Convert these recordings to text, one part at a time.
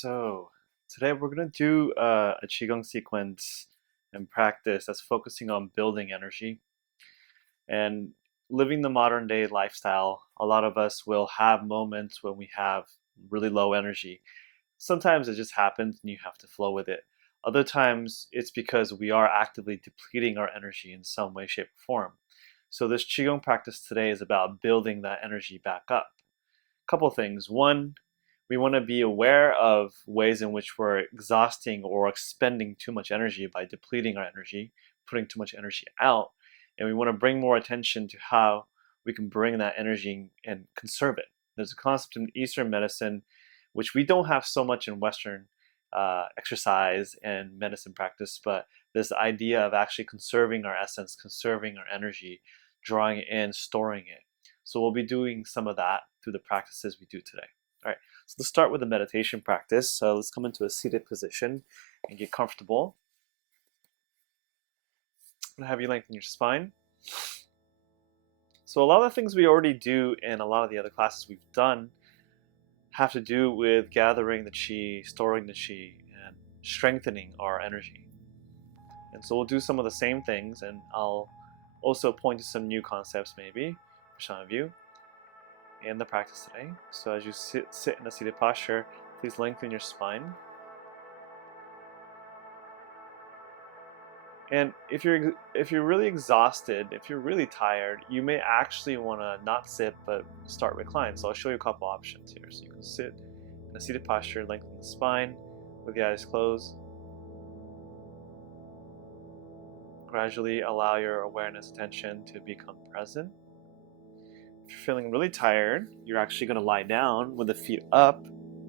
So today we're going to do a Qigong sequence and practice that's focusing on building energy and living the modern day lifestyle. A lot of us will have moments when we have really low energy. Sometimes it just happens and you have to flow with it. Other times it's because we are actively depleting our energy in some way, shape, or form. So this Qigong practice today is about building that energy back up. Couple things. One, we want to be aware of ways in which we're exhausting or expending too much energy by depleting our energy, putting too much energy out. And we want to bring more attention to how we can bring that energy and conserve it. There's a concept in Eastern medicine, which we don't have so much in Western exercise and medicine practice, but this idea of actually conserving our essence, conserving our energy, drawing it in, storing it. So we'll be doing some of that through the practices we do today. All right, so let's start with the meditation practice. So let's come into a seated position and get comfortable. I'm gonna have you lengthen your spine. So a lot of the things we already do in a lot of the other classes we've done have to do with gathering the qi, storing the qi, and strengthening our energy. And so we'll do some of the same things, and I'll also point to some new concepts maybe for some of you in the practice today. So as you sit in a seated posture, please lengthen your spine. And if you're really exhausted, if you're really tired, you may actually want to not sit but start recline. So I'll show you a couple options here. So you can sit in a seated posture, lengthen the spine with the eyes closed. Gradually allow your awareness attention to become present. If you're feeling really tired, you're actually going to lie down with the feet up,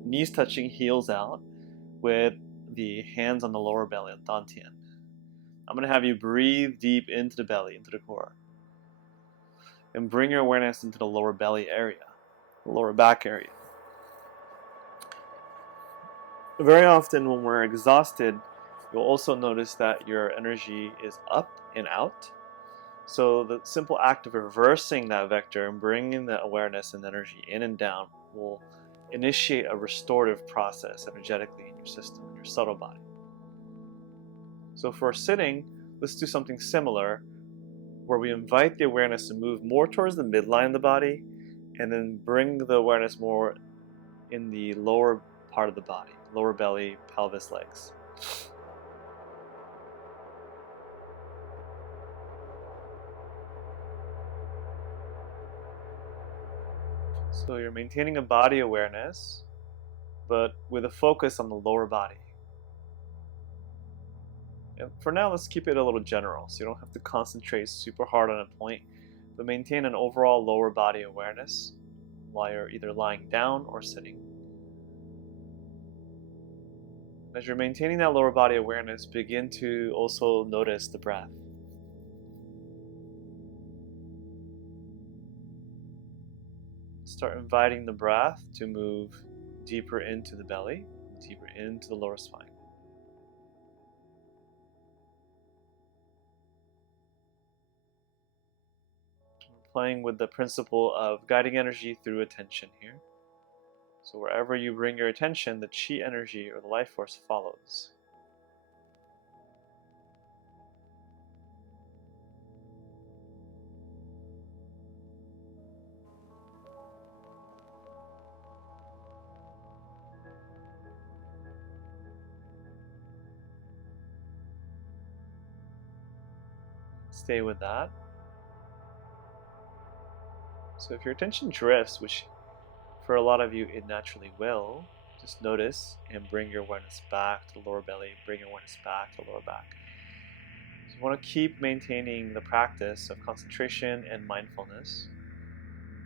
knees touching, heels out, with the hands on the lower belly, dantian. I'm going to have you breathe deep into the belly, into the core, and bring your awareness into the lower belly area, the lower back area. Very often when we're exhausted, you'll also notice that your energy is up and out. So the simple act of reversing that vector and bringing the awareness and energy in and down will initiate a restorative process energetically in your system, in your subtle body. So for sitting, let's do something similar where we invite the awareness to move more towards the midline of the body and then bring the awareness more in the lower part of the body, lower belly, pelvis, legs. So you're maintaining a body awareness, but with a focus on the lower body. And for now, let's keep it a little general, so you don't have to concentrate super hard on a point, but maintain an overall lower body awareness while you're either lying down or sitting. As you're maintaining that lower body awareness, begin to also notice the breath. Start inviting the breath to move deeper into the belly, deeper into the lower spine. We're playing with the principle of guiding energy through attention here. So wherever you bring your attention, the qi energy or the life force follows. Stay with that. So if your attention drifts, which for a lot of you it naturally will, just notice and bring your awareness back to the lower belly, bring your awareness back to the lower back. So you want to keep maintaining the practice of concentration and mindfulness,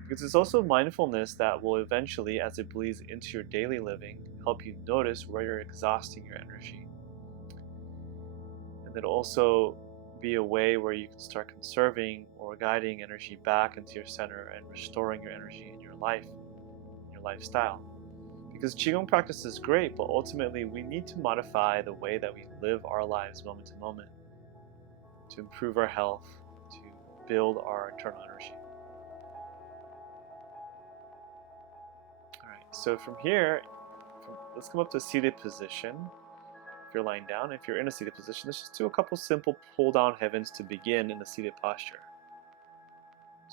because it's also mindfulness that will eventually, as it bleeds into your daily living, help you notice where you're exhausting your energy. And then also be a way where you can start conserving or guiding energy back into your center and restoring your energy in your life, your lifestyle. Because Qigong practice is great, but ultimately we need to modify the way that we live our lives moment to moment to improve our health, to build our internal energy. Alright, so from here, let's come up to a seated position. If you're lying down, if you're in a seated position, let's just do a couple simple pull down heavens to begin in a seated posture.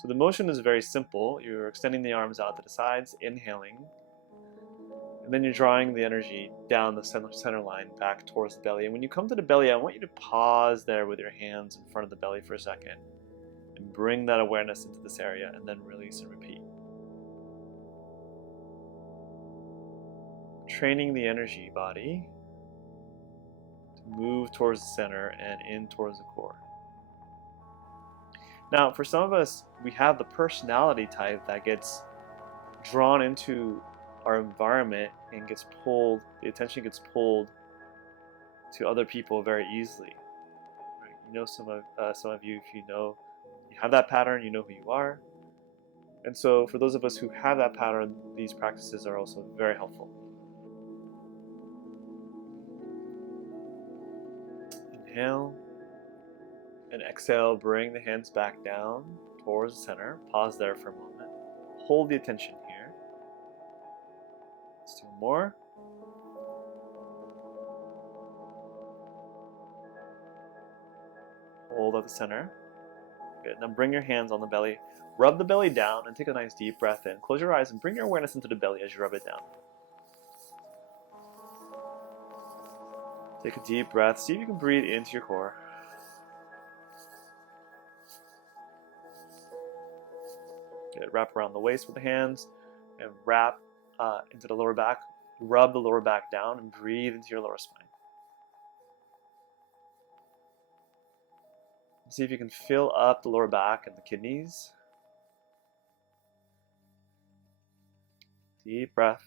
So the motion is very simple. You're extending the arms out to the sides, inhaling, and then you're drawing the energy down the center line back towards the belly. And when you come to the belly, I want you to pause there with your hands in front of the belly for a second and bring that awareness into this area, and then release and repeat. Training the energy body to move towards the center and in towards the core. Now, for some of us, we have the personality type that gets drawn into our environment and gets pulled, the attention gets pulled to other people very easily. Right? You know, some of you, if you know, you have that pattern, you know who you are. And so for those of us who have that pattern, these practices are also very helpful. Inhale and exhale, bring the hands back down towards the center. Pause there for a moment. Hold the attention here. Let's do more. Hold at the center. Good. Now bring your hands on the belly. Rub the belly down and take a nice deep breath in. Close your eyes and bring your awareness into the belly as you rub it down. Take a deep breath. See if you can breathe into your core. Good. Wrap around the waist with the hands and wrap into the lower back. Rub the lower back down and breathe into your lower spine. See if you can fill up the lower back and the kidneys. Deep breath.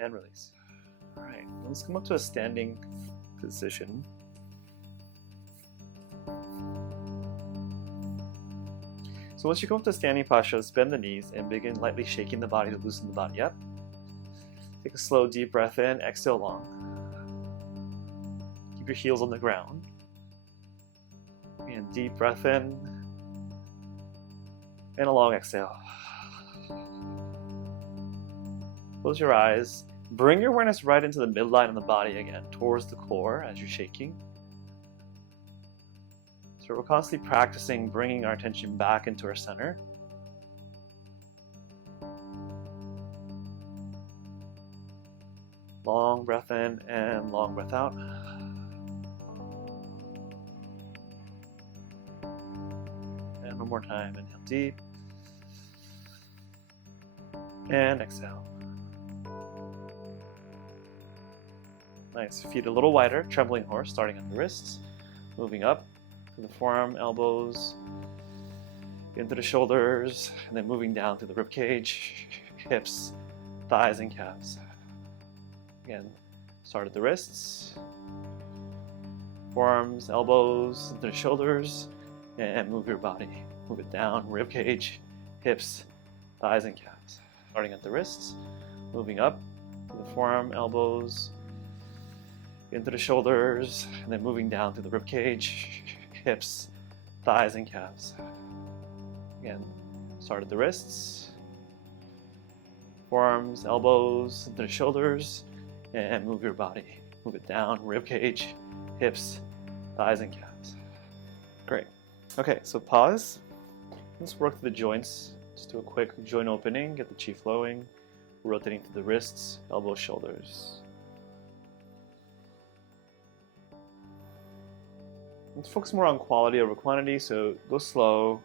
And release. All right, let's come up to a standing position. So once you come up to a standing posture, let's bend the knees and begin lightly shaking the body to loosen the body up. Take a slow, deep breath in, exhale long. Keep your heels on the ground. And deep breath in, and a long exhale. Close your eyes. Bring your awareness right into the midline of the body again, towards the core as you're shaking. So we're constantly practicing bringing our attention back into our center. Long breath in and long breath out. And one more time, inhale deep. And exhale. Nice. Feet a little wider, trembling horse, starting at the wrists, moving up to the forearm, elbows, into the shoulders, and then moving down to the rib cage, hips, thighs, and calves. Again, start at the wrists, forearms, elbows, into the shoulders, and move your body. Move it down, rib cage, hips, thighs, and calves. Starting at the wrists, moving up to the forearm, elbows, into the shoulders, and then moving down to the rib cage, hips, thighs, and calves. Again, start at the wrists, forearms, elbows, into the shoulders, and move your body. Move it down, rib cage, hips, thighs, and calves. Great. Okay, so pause. Let's work the joints. Just do a quick joint opening, get the chi flowing, rotating to the wrists, elbows, shoulders. Let's focus more on quality over quantity, so go slow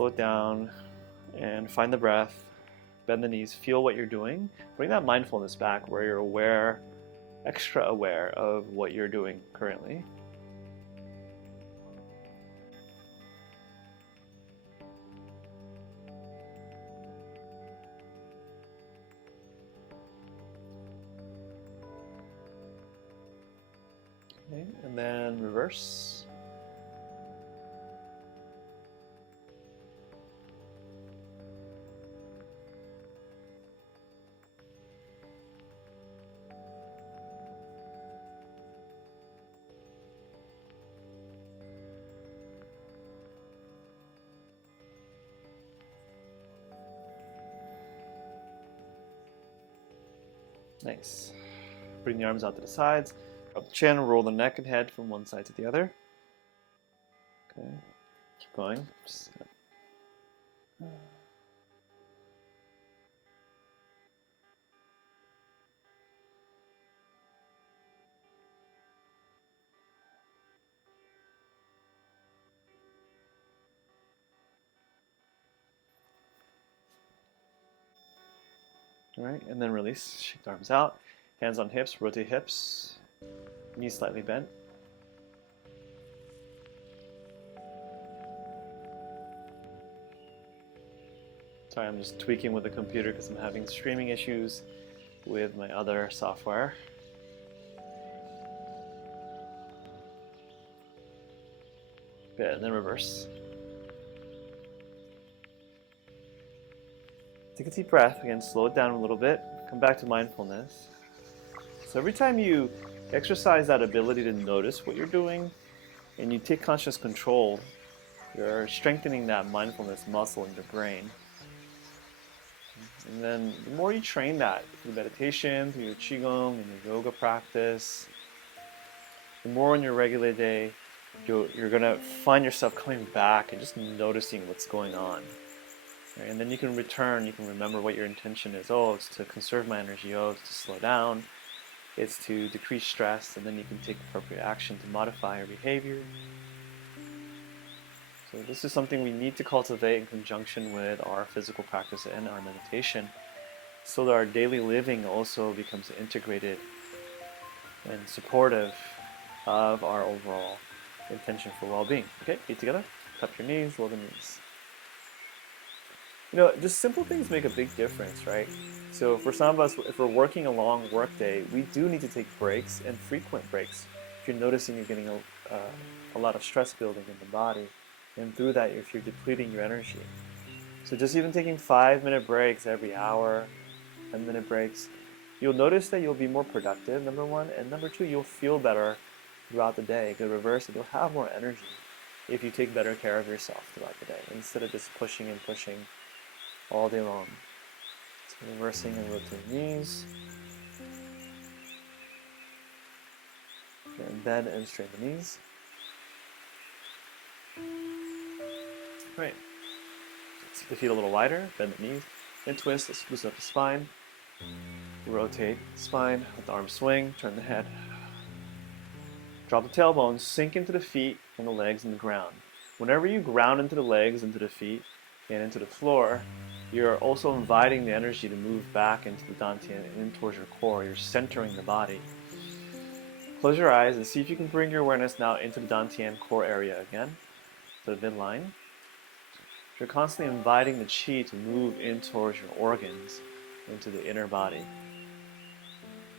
it down, and find the breath, bend the knees, feel what you're doing. Bring that mindfulness back where you're aware, extra aware of what you're doing currently. Okay, and then reverse. Nice. Bring the arms out to the sides. Up the chin, roll the neck and head from one side to the other. Okay. Keep going. Just Alright, and then release. Shake the arms out. Hands on hips, rotate hips. Knees slightly bent. Sorry, I'm just tweaking with the computer because I'm having streaming issues with my other software. Good, and then reverse. Take a deep breath. Again, slow it down a little bit. Come back to mindfulness. So every time you exercise that ability to notice what you're doing and you take conscious control, you're strengthening that mindfulness muscle in your brain. And then the more you train that through meditation, through your Qigong and your yoga practice, the more in your regular day, you're going to find yourself coming back and just noticing what's going on. Right? And then you can return, you can remember what your intention is. Oh, it's to conserve my energy. Oh, it's to slow down. It's to decrease stress, and then you can take appropriate action to modify your behavior. So this is something we need to cultivate in conjunction with our physical practice and our meditation, so that our daily living also becomes integrated and supportive of our overall intention for well-being. Okay, feet together, cup your knees, lower the knees. You know, just simple things make a big difference, right? So for some of us, if we're working a long work day, we do need to take breaks, and frequent breaks. If you're noticing you're getting a lot of stress building in the body, and through that, if you're depleting your energy. So just even taking 5-minute breaks every hour, 10-minute breaks, you'll notice that you'll be more productive, number one, and number two, you'll feel better throughout the day. The reverse, you'll have more energy if you take better care of yourself throughout the day, instead of just pushing and pushing all day long. So reversing and rotating knees. And bend and straighten the knees. Great. Take the feet a little wider, bend the knees, and twist. Let's loosen up the spine. Rotate the spine, let the arms swing, turn the head. Drop the tailbone, sink into the feet and the legs and the ground. Whenever you ground into the legs, into the feet, and into the floor, you're also inviting the energy to move back into the dantian and in towards your core. You're centering the body. Close your eyes and see if you can bring your awareness now into the dantian core area again, to the midline. You're constantly inviting the qi to move in towards your organs, into the inner body,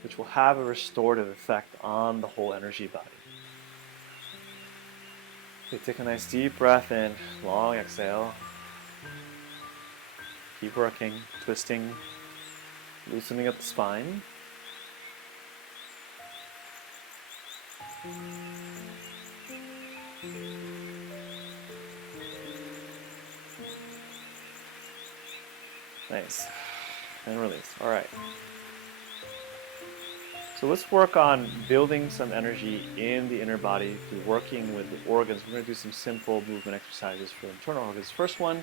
which will have a restorative effect on the whole energy body. Okay, take a nice deep breath in, long exhale. Keep working, twisting, loosening up the spine. Nice. And release. All right. So let's work on building some energy in the inner body through working with the organs. We're going to do some simple movement exercises for internal organs. First one,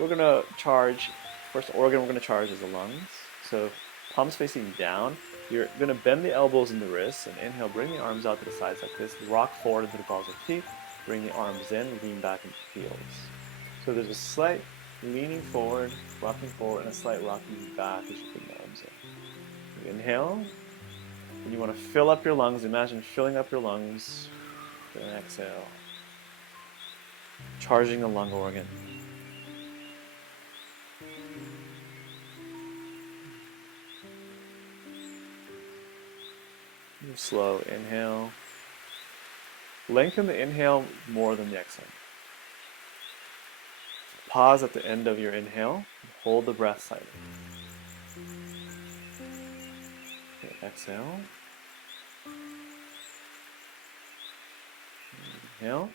we're going to charge, first organ we're going to charge is the lungs. So palms facing down. You're going to bend the elbows and the wrists, and inhale, bring the arms out to the sides like this. Rock forward into the balls of feet. Bring the arms in, lean back into the heels. So there's a slight leaning forward, rocking forward, and a slight rocking back as you bring the arms in. You inhale, and you want to fill up your lungs. Imagine filling up your lungs. Then exhale. Charging the lung organ. Move slow. Inhale. Lengthen the inhale more than the exhale. Pause at the end of your inhale. Hold the breath silently. Okay, exhale. Inhale.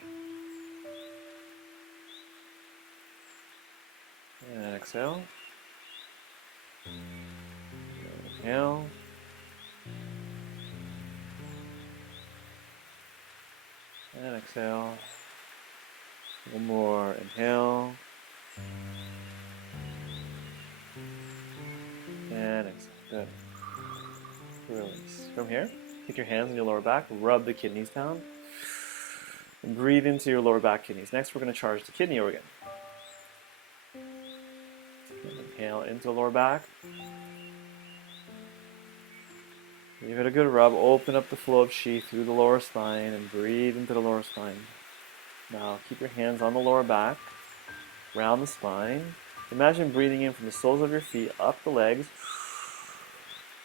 And exhale. Inhale. And exhale. One more. Inhale. And exhale. Good. Release. From here, take your hands on your lower back, rub the kidneys down, and breathe into your lower back kidneys. Next, we're going to charge the kidney organ. Inhale into the lower back. Give it a good rub. Open up the flow of chi through the lower spine and breathe into the lower spine. Now, keep your hands on the lower back, round the spine. Imagine breathing in from the soles of your feet, up the legs,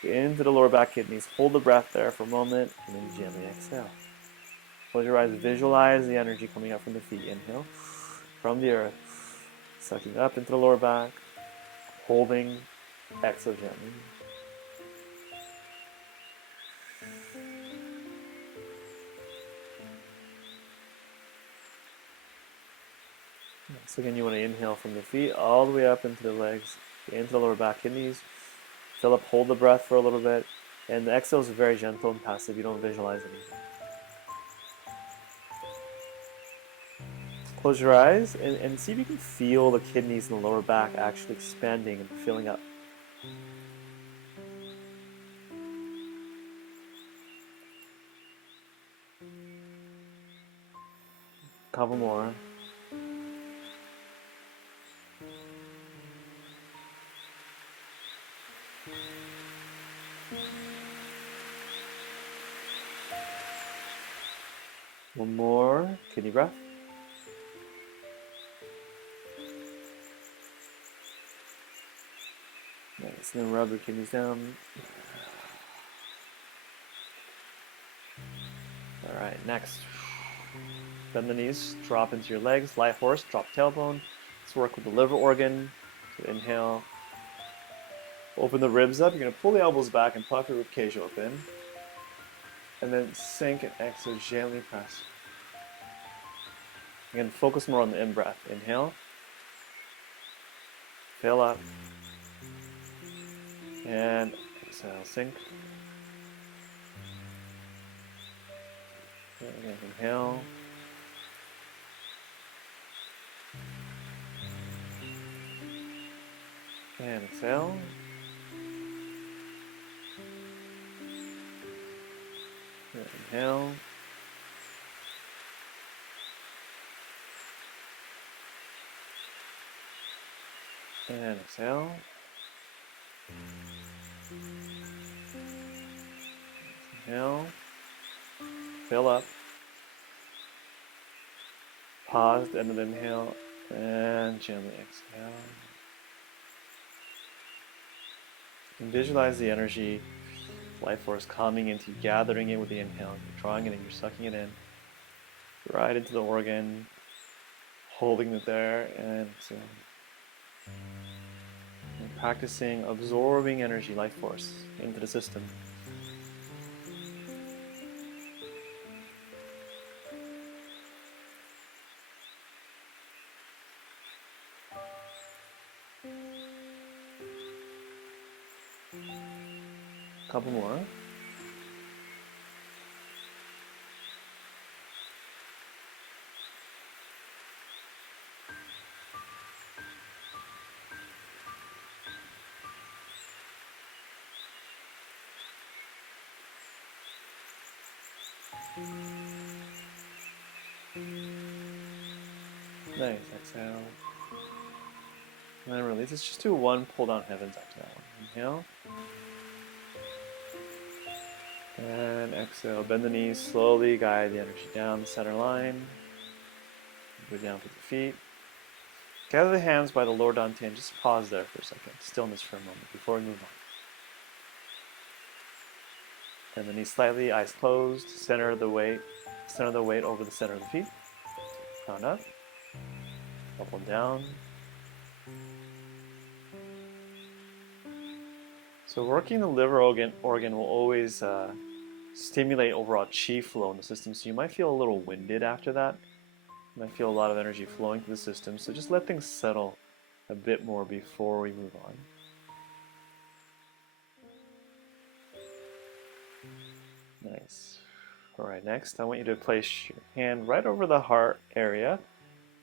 into the lower back kidneys. Hold the breath there for a moment, and then gently exhale. Close your eyes. Visualize the energy coming up from the feet. Inhale from the earth, sucking up into the lower back, holding, exhale gently. So again, you want to inhale from the feet all the way up into the legs, into the lower back kidneys. Fill up, hold the breath for a little bit. And the exhale is very gentle and passive. You don't visualize anything. Close your eyes and see if you can feel the kidneys in the lower back actually expanding and filling up. Couple more. One more. Kidney breath. Nice. And then rub your kidneys down. Alright, next. Bend the knees, drop into your legs, light horse, drop tailbone. Let's work with the liver organ. So inhale. Open the ribs up. You're going to pull the elbows back and puff your ribcage open. And then sink and exhale, gently press. Again, focus more on the in-breath. Inhale. Fill up. And exhale, sink. And again, inhale. And exhale. And inhale. And exhale. Inhale. Fill up. Pause at the end of the inhale. And gently exhale. And visualize the energy, life force coming into you, gathering it with the inhale. You're drawing it in, you're sucking it in. Right into the organ. Holding it there and exhaling. And practicing absorbing energy, life force into the system. Couple more. Nice, exhale. And then release. Let's just do one pull down heavens after that one. Inhale. And exhale. Bend the knees, slowly guide the energy down the center line. Go down with the feet. Gather the hands by the lower dantian. Just pause there for a second. Stillness for a moment before we move on. Bend the knees slightly, eyes closed. Center the weight over the center of the feet. Round up. Up and down. So working the liver organ will always stimulate overall chi flow in the system. So you might feel a little winded after that. You might feel a lot of energy flowing through the system. So just let things settle a bit more before we move on. Nice. Alright, next I want you to place your hand right over the heart area.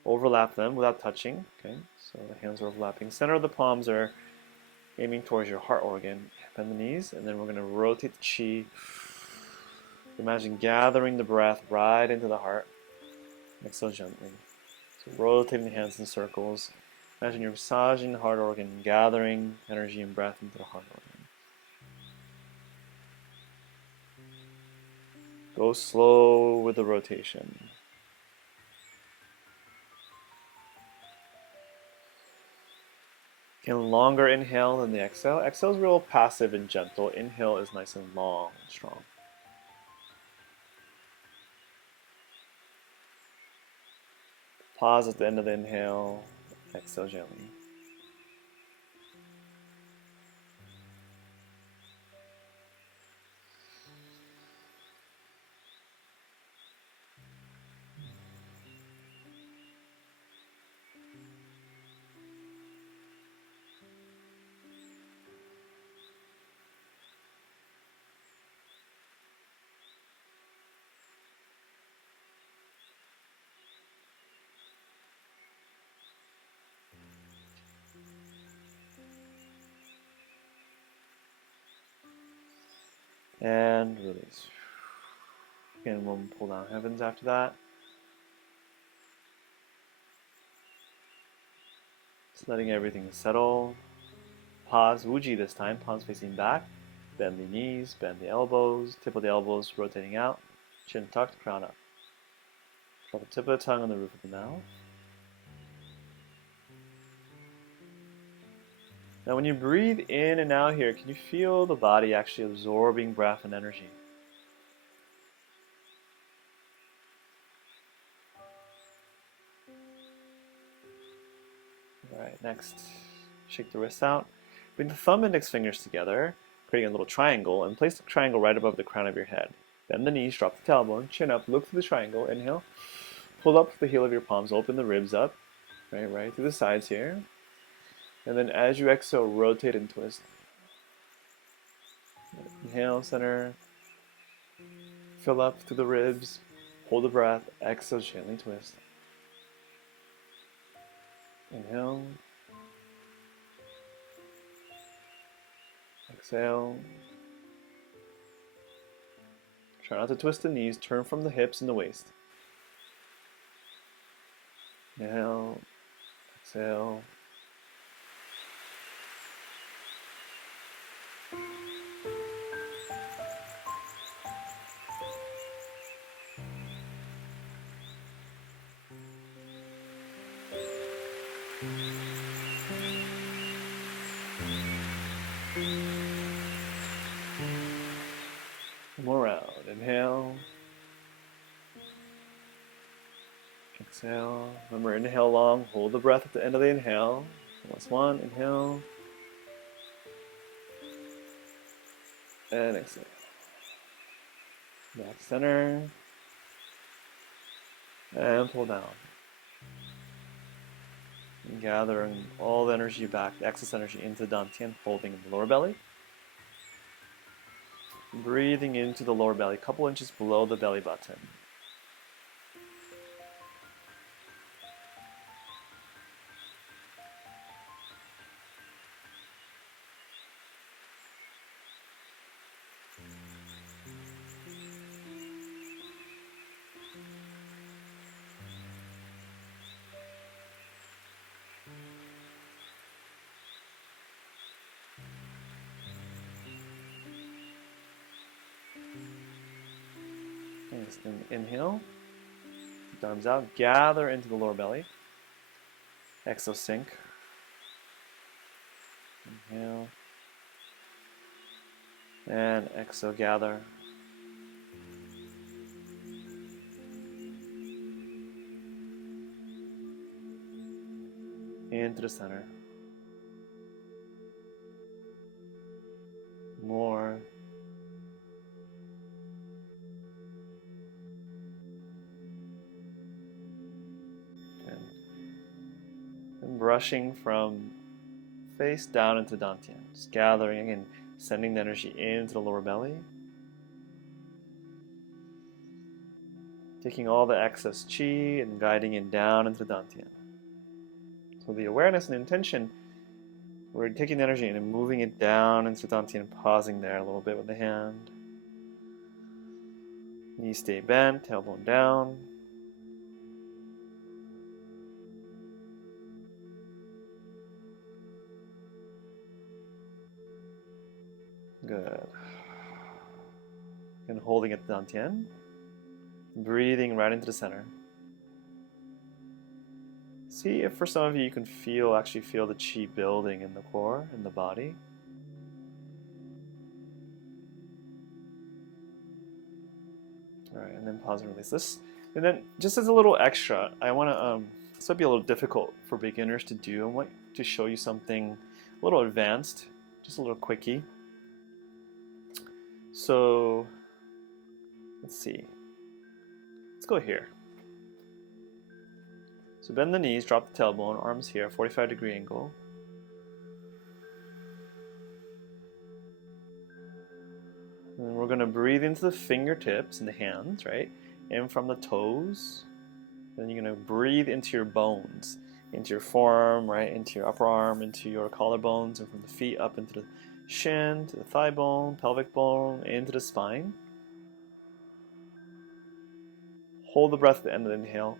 Overlap them without touching. Okay, so the hands are overlapping. Center of the palms are aiming towards your heart organ. Bend the knees, and then we're going to rotate the chi. Imagine gathering the breath right into the heart. Exhale gently. So rotating the hands in circles. Imagine you're massaging the heart organ, gathering energy and breath into the heart organ. Go slow with the rotation. Again, longer inhale than the exhale. Exhale is real passive and gentle. Inhale is nice and long and strong. Pause at the end of the inhale. Exhale gently. And release. Again, we'll pull down heavens after that. Just letting everything settle. Pause, Wuji this time, palms facing back. Bend the knees, bend the elbows, tip of the elbows rotating out. Chin tucked, crown up. Draw the tip of the tongue on the roof of the mouth. Now when you breathe in and out here, can you feel the body actually absorbing breath and energy? Alright, next, shake the wrists out. Bring the thumb and index fingers together, creating a little triangle, and place the triangle right above the crown of your head. Bend the knees, drop the tailbone, chin up, look through the triangle, inhale. Pull up the heel of your palms, open the ribs up, right through the sides here. And then as you exhale, rotate and twist. Inhale, center. Fill up through the ribs. Hold the breath. Exhale, gently twist. Inhale. Exhale. Try not to twist the knees. Turn from the hips and the waist. Inhale. Exhale. One more round. Inhale. Exhale. Remember, inhale long. Hold the breath at the end of the inhale. Last one. Inhale. And exhale. Back center. And pull down. And gathering all the energy back, the excess energy into Dantian, holding in the lower belly. Breathing into the lower belly, a couple inches below the belly button. Nice. Then inhale, arms out, gather into the lower belly. Exhale, sink. Inhale. And exhale, gather. Into the center. More. And brushing from face down into Dantian. Just gathering and sending the energy into the lower belly. taking all the excess qi and guiding it down into the dantian. So the awareness and intention, we're taking the energy and moving it down into the dantian, pausing there a little bit with the hand. Knees stay bent, tailbone down. Good. And holding at the dantian. Breathing right into the center. See if for some of you you can actually feel the qi building in the core, in the body. Alright, and then pause and release this. And then just as a little extra, I want to, this might be a little difficult for beginners to do. I want to show you something a little advanced, just a little quickie. So, let's see. Let's go here. So bend the knees, drop the tailbone, arms here, 45-degree angle. And we're going to breathe into the fingertips and the hands, right? In from the toes. Then you're going to breathe into your bones, into your forearm, right? Into your upper arm, into your collarbones, and from the feet up into the shin, to the thigh bone, pelvic bone, into the spine. Hold the breath at the end of the inhale.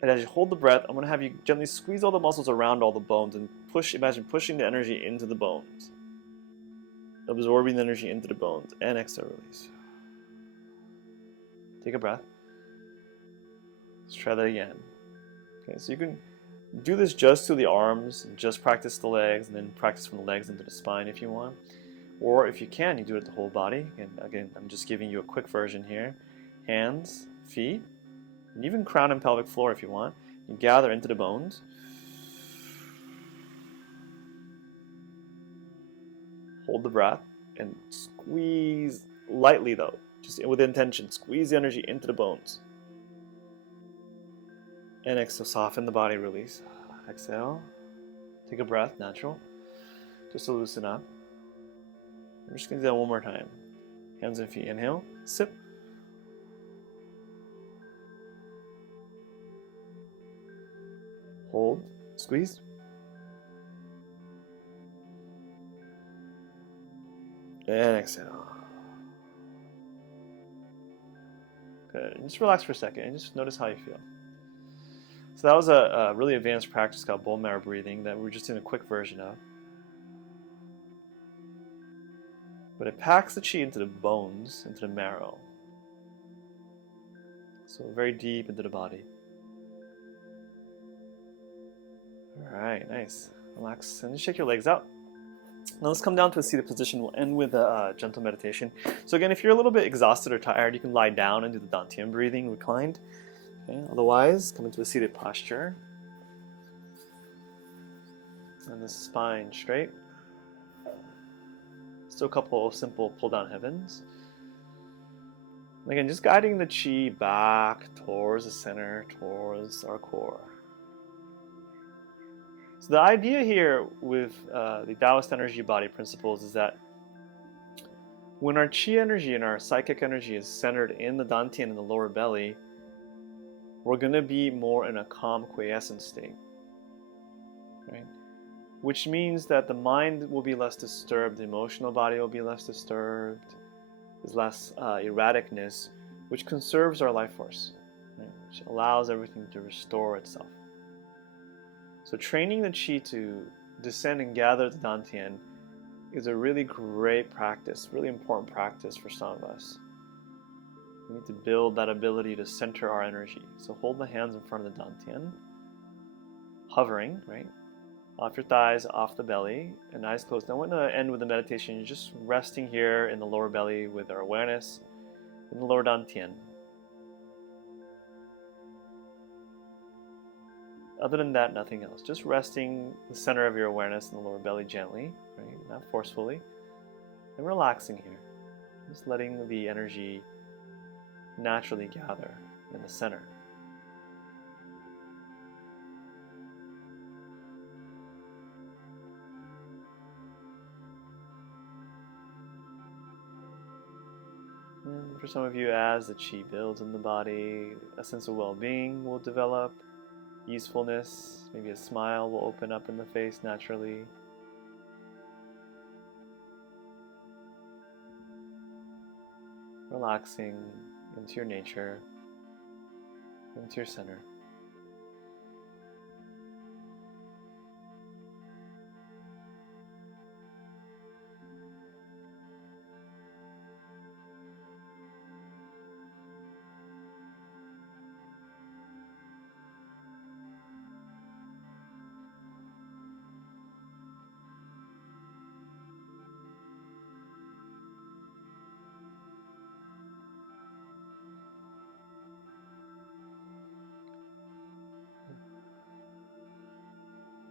And as you hold the breath, I'm going to have you gently squeeze all the muscles around all the bones and imagine pushing the energy into the bones. Absorbing the energy into the bones. And exhale, release. Take a breath. Let's try that again. Okay, so you can do this just to the arms, and just practice the legs, and then practice from the legs into the spine if you want. Or if you can, you do it the whole body. And again, I'm just giving you a quick version here. Hands, feet, and even crown and pelvic floor if you want. You gather into the bones. Hold the breath and squeeze lightly though, just with intention. Squeeze the energy into the bones. And exhale, soften the body, release. Exhale. Take a breath, natural. Just to loosen up. I'm just going to do that one more time. Hands and feet. Inhale. Sip. Hold. Squeeze. And exhale. Good. And just relax for a second and just notice how you feel. So that was a really advanced practice called bone marrow breathing that we're just doing a quick version of. But it packs the qi into the bones, into the marrow. So very deep into the body. Alright, nice. Relax and just shake your legs out. Now let's come down to a seated position. We'll end with a gentle meditation. So again, if you're a little bit exhausted or tired, you can lie down and do the dantian breathing reclined. Okay, otherwise, come into a seated posture. And the spine straight. Still a couple of simple pull down heavens. And again, just guiding the qi back towards the center, towards our core. So the idea here with the Taoist energy body principles is that when our qi energy and our psychic energy is centered in the dantian and the lower belly, we're going to be more in a calm, quiescent state, right? Which means that the mind will be less disturbed, the emotional body will be less disturbed, there's less erraticness, which conserves our life force, right? Which allows everything to restore itself. So training the qi to descend and gather the dantian is a really great practice, really important practice for some of us. We need to build that ability to center our energy. So hold the hands in front of the dantian, hovering, right? Off your thighs, off the belly, and eyes closed. Now I want to end with the meditation, just resting here in the lower belly with our awareness in the lower dantian. Other than that, nothing else. Just resting the center of your awareness in the lower belly gently, right? Not forcefully. And relaxing here. Just letting the energy naturally gather in the center. And for some of you, as the chi builds in the body, a sense of well-being will develop, usefulness, maybe a smile will open up in the face naturally. Relaxing into your nature, into your center.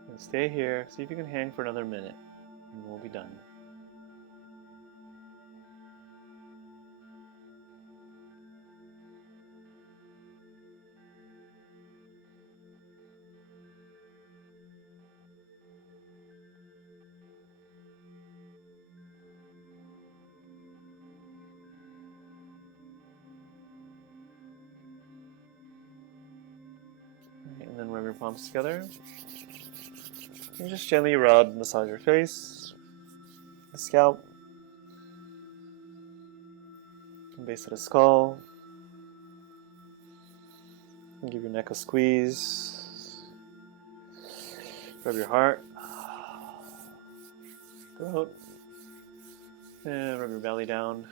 And stay here, see if you can hang for another minute, and we'll be done. Right, and then rub your palms together. And just gently rub, massage your face, the scalp, the base of the skull. And give your neck a squeeze. Rub your heart, throat, and rub your belly down.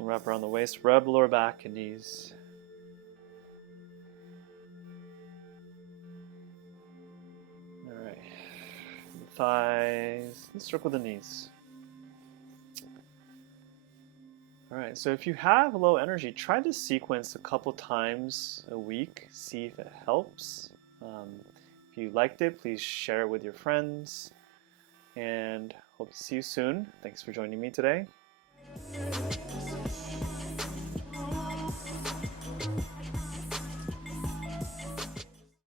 Wrap around the waist, rub lower back and knees. Alright, thighs, and circle the knees. Alright, so if you have low energy, try this sequence a couple times a week, see if it helps. If you liked it, please share it with your friends, and hope to see you soon. Thanks for joining me today.